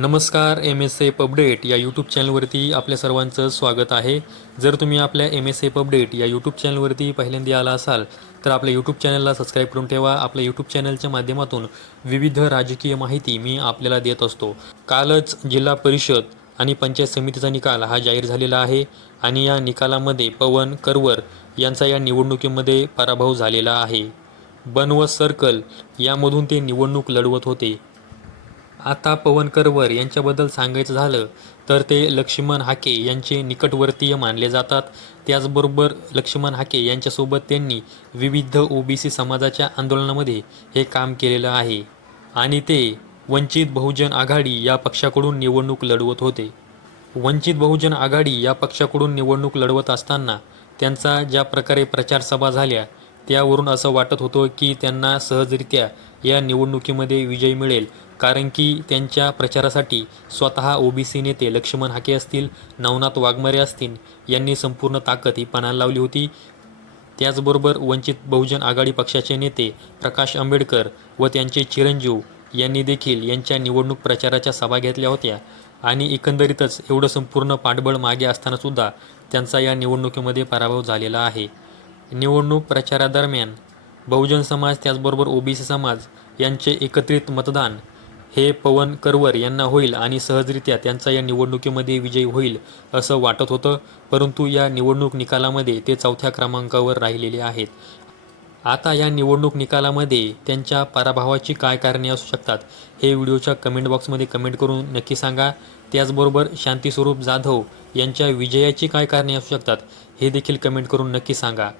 नमस्कार M S F update या YouTube चॅनलवरती आपल्या सर्वांचं स्वागत आहे. जर तुम्ही आपल्या एम एस एफ अपडेट या यूट्यूब चॅनलवरती पहिल्यांदा आला असाल तर आपल्या यूट्यूब चॅनलला सबस्क्राईब करून ठेवा. आपल्या यूट्यूब चॅनलच्या माध्यमातून विविध राजकीय माहिती मी आपल्याला देत असतो. कालच जिल्हा परिषद आणि पंचायत समितीचा निकाल हा जाहीर झालेला आहे आणि या निकालामध्ये पवन करवर यांचा या निवडणुकीमध्ये पराभव झालेला आहे. बनव सर्कल यामधून ते निवडणूक लढवत होते. आता पवन करवर यांच्याबद्दल सांगायचं झालं तर ते लक्ष्मण हाके यांचे निकटवर्तीय मानले जातात. त्याचबरोबर लक्ष्मण हाके यांच्यासोबत त्यांनी विविध ओबीसी समाजाच्या आंदोलनामध्ये हे काम केलेलं आहे आणि ते वंचित बहुजन आघाडी या पक्षाकडून निवडणूक लढवत होते. वंचित बहुजन आघाडी या पक्षाकडून निवडणूक लढवत असताना त्यांचा ज्या प्रकारे प्रचारसभा झाल्या त्यावरून असं वाटत होतं की त्यांना सहजरित्या या निवडणुकीमध्ये विजय मिळेल कारण की त्यांच्या प्रचारासाठी स्वतः ओबीसी नेते लक्ष्मण हाके असतील नवनाथ वाघमारे असतील यांनी संपूर्ण ताकद ही पणाला लावली होती. त्याचबरोबर वंचित बहुजन आघाडी पक्षाचे नेते प्रकाश आंबेडकर व त्यांचे चिरंजीव यांनी देखील यांच्या निवडणूक प्रचाराच्या सभा घेतल्या होत्या. आणि एकंदरीतच एवढं संपूर्ण पाठबळ मागे असतानासुद्धा त्यांचा या निवडणुकीमध्ये पराभव झालेला आहे. निवडणूक प्रचारादरम्यान बहुजन समाज त्याचबरोबर ओबीसी समाज यांचे एकत्रित मतदान हे पवन करवर यांना होईल आणि सहजरित्या त्यांचा या निवडणुकीमध्ये विजय होईल असं वाटत होतं परंतु या निवडणूक निकालामध्ये ते चौथ्या क्रमांकावर राहिलेले आहेत. आता या निवडणूक निकालामध्ये त्यांच्या पराभवाची काय कारणे असू शकतात हे व्हिडिओच्या कमेंट बॉक्समध्ये कमेंट करून नक्की सांगा. त्याचबरोबर शांतीस्वरूप जाधव यांच्या विजयाची काय कारणे असू शकतात हे देखील कमेंट करून नक्की सांगा.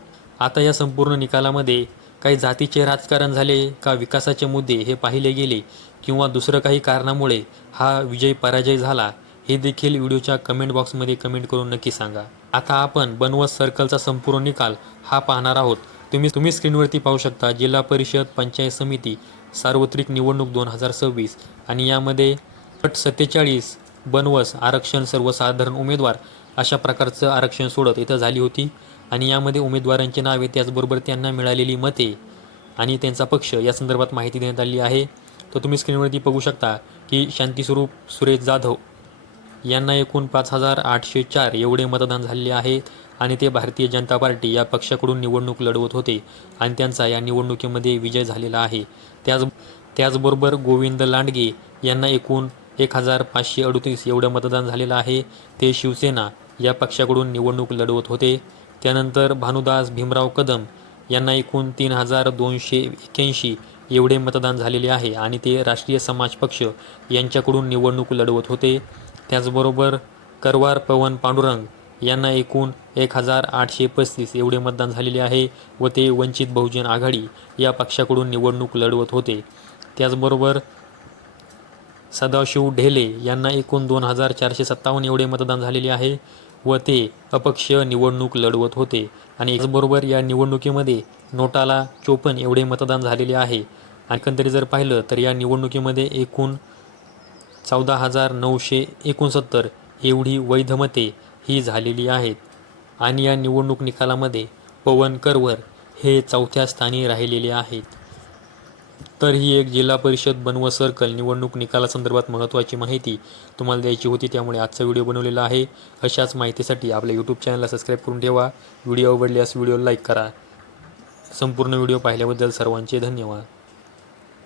आता या संपूर्ण निकालामध्ये काही जातीचे राजकारण झाले का विकासाचे मुद्दे हे पाहिले गेले किंवा दुसरं काही कारणामुळे हा विजय पराजय झाला हे देखील व्हिडिओच्या कमेंट बॉक्समध्ये कमेंट करून नक्की सांगा. आता आपण बनवस सर्कलचा संपूर्ण निकाल हा पाहणार आहोत. तुम्ही तुम्ही स्क्रीनवरती पाहू शकता जिल्हा परिषद पंचायत समिती सार्वत्रिक निवडणूक दोन हजार सव्वीस आणि यामध्ये गट सत्तेचाळीस बनवस आरक्षण सर्वसाधारण उमेदवार अशा प्रकारचं आरक्षण सोडत इथं झाली होती. आणि यामध्ये उमेदवारांची नावे त्याचबरोबर त्यांना मिळालेली मते आणि त्यांचा पक्ष या संदर्भात माहिती देण्यात आली आहे. तर तुम्ही स्क्रीनवरती बघू शकता की शांतीस्वरूप सुरेश जाधव यांना एकूण पाच हजार आठशे चार एवढे मतदान झालेले आहे आणि ते भारतीय जनता पार्टी या पक्षाकडून निवडणूक लढवत होते आणि त्यांचा या निवडणुकीमध्ये विजय झालेला आहे. त्याच त्याचबरोबर गोविंद लांडगे यांना एकूण एक हजार पाचशे अडतीस एवढं मतदान झालेलं आहे. ते शिवसेना या पक्षाकडून निवडणूक लढवत होते. त्यानंतर भानुदास भीमराव कदम यांना एकूण तीन हजार दोनशे एक्क्याऐंशी एवढे मतदान झालेले आहे आणि ते राष्ट्रीय समाज पक्ष यांच्याकडून निवडणूक लढवत होते. त्याचबरोबर करवार पवन पांडुरंग यांना एकूण एक हजार आठशे पस्तीस एवढे मतदान झालेले आहे व ते वंचित बहुजन आघाडी या पक्षाकडून निवडणूक लढवत होते. त्याचबरोबर सदाशिव ढेले यांना एकूण दोन हजार चारशे सत्तावन्न एवढे मतदान झालेले आहे. व ते अपक्ष निवडणूक लढवत होते. आणि याचबरोबर या निवडणुकीमध्ये नोटाला चोपन्न एवढे मतदान झालेले आहे. आणि एकंदरीत जर पाहिलं तर या निवडणुकीमध्ये एकूण चौदा हजार नऊशे एकोणसत्तर एवढी वैध मते ही झालेली आहेत. आणि या निवडणूक निकालामध्ये पवन करवर हे चौथ्या स्थानी राहिलेले आहेत. तर ही एक जिल्हा परिषद बनव सर्कल. निवडणूक निकालासंदर्भात महत्त्वाची माहिती तुम्हाला द्यायची होती त्यामुळे आजचा व्हिडिओ बनवलेला आहे. अशाच माहितीसाठी आपल्या यूट्यूब चॅनलला सबस्क्राईब करून ठेवा. व्हिडिओ आवडल्यास व्हिडिओ लाईक करा. संपूर्ण व्हिडिओ पाहिल्याबद्दल सर्वांचे धन्यवाद.